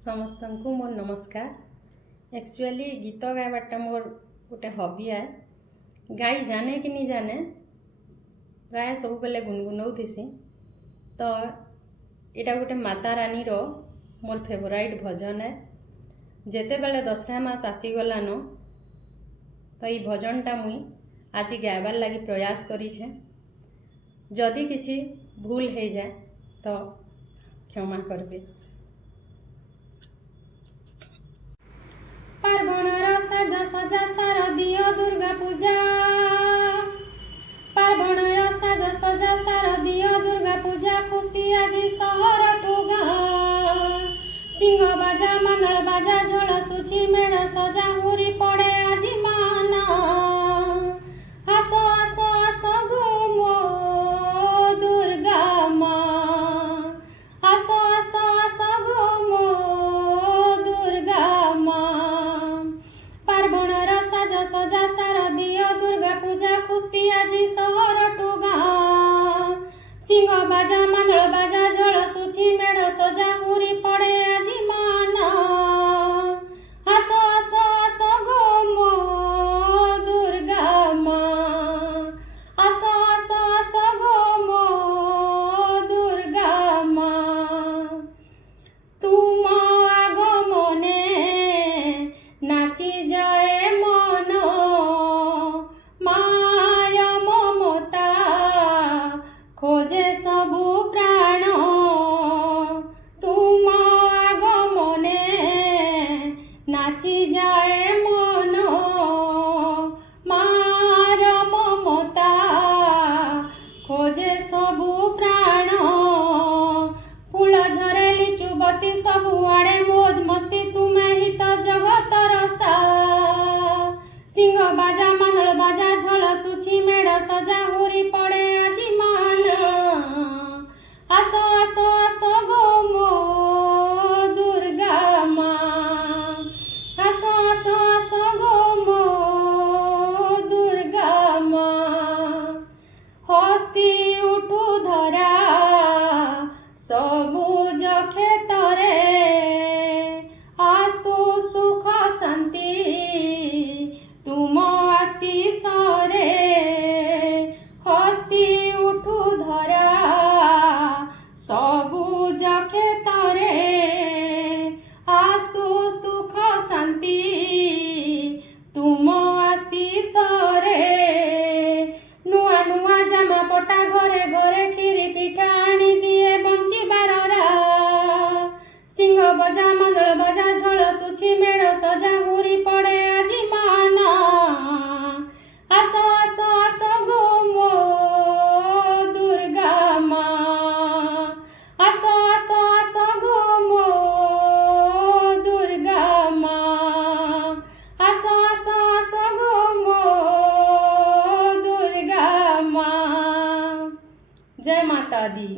समस्त को मोर नमस्कार। एक्चुअली गीत गायबाटा मोर गोटे हॉबी है। गाई जाने कि नहीं जाने प्राय सब बेले गुनगुनौसी। तो यहाँ गोटे माता रानी रो मोर फेवराइट भजन है। जेते बेले दशहरा मास आसीगलान तो ये भजनटा मुई आज गायबार लगी प्रयास करीछे। जदि किछि भूल हो जाए तो क्षमा करबे। पार्वणर साज सजा शारदीय दुर्गा पूजा, पार्वणर साज सजा शारदीय दुर्गा पूजा, खुशी आजी सहर टोगा। सिंह बाजा मांदल बाजा झोल सुची मेढ़ सजा हुरी पड़े आजी माना। आसो आसो आसो गो मो दुर्गा माँ, आसो आसो आसो गो मो दुर्गा माँ। पार्वणर साज सजा शारदीय दुर्गा पूजा, खुशी आजी सहर टोगा। सिंह बाजा मांदल बाजा झोल सुची मेढ़ सजा हुरी पड़े आजी माना। आसो आसो आसो गो मो दुर्गा माँ, आसो आसो आसो गो मो दुर्गा माँ। तुम आगमने नाची जाए मन, माय ममता खोजे सबु प्राण। तुम आगमने नाची जाए मन, मार ममता खोजे सबु प्राण। फूल झरे लिचु बती सबु आड़े मौज मस्ती, तुम्हें ही तो जगत रसा। सिंह बाजा मांदल बाजा झोल सुची मेढ़ सजा हुरी पड़े आजी माना। आसो आसो आसो गो मो दुर्गा माँ, आसो आसो आसो गो मो दुर्गा माँ। हसी उठू धरा सबुज क्षेत्रे, आसु सुख शांति तुम आशीष रे। हसी उठू धरा सबुज क्षेत्रे, आसु सुख शांति तुम आशीष रे। नुआ नुआ जामा पटा घरे घरे खीरी पिठा आनी दिए बंचिबार रा। सिंह बजा मांदल बाजा झोल सुची मेढ़ सजा हुरी पड़े आजी माना। आसो आसो आसो गो मो दुर्गा माँ, आसो आसो आसो गो मो दुर्गा माँ, आसो आसो आसो गो मो दुर्गा माँ। जय माता दी।